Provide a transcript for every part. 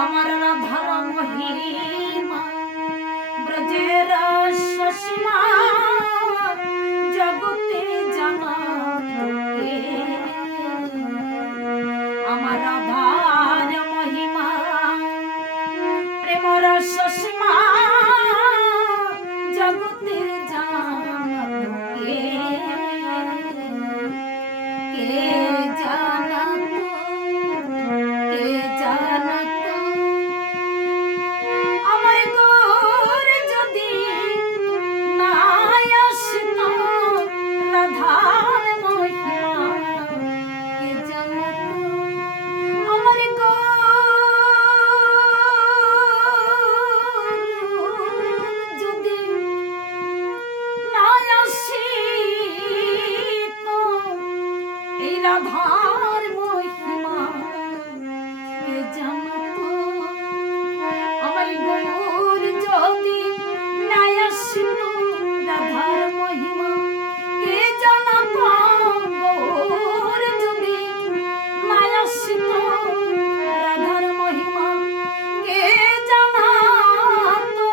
আমার রাধার মহিমা ব্রজের সুষমা জগতে জানা তোকে আমার রাধার মহিমা প্রেমর সুষমা জগতে জানা তোকে কে জানা কে জানা আমার গোর যদি না আসতো রাধার মহিমা কে জানা আমার গোর যদি না আসতো এই রাধার মহিমা কে জানতো আমার গৌর যদি না আসতো রাধার মহিমা কে জানতো গৌর যদি না আসতো রাধার মহিমা কে জানতো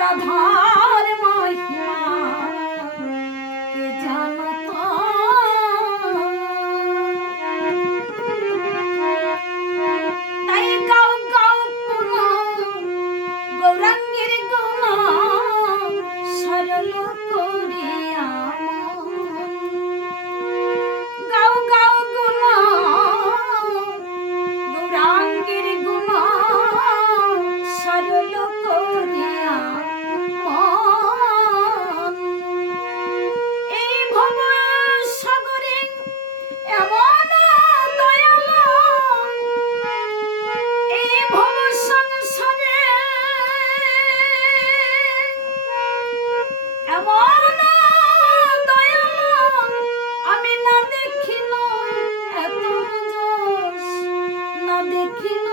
রাধার মহিমা কে জানতো তাই গাও গাও পুনা গৌরাঙ্গের গুণা সরল করিয়া গাও গাও গুণা গৌরাঙ্গের গুণা সরল করিয়া মন এই ভব সাগরে এমন দয়াল এই ভব সংসারে এমন দয়াল আমি না দেখিল এত যশ না দেখিল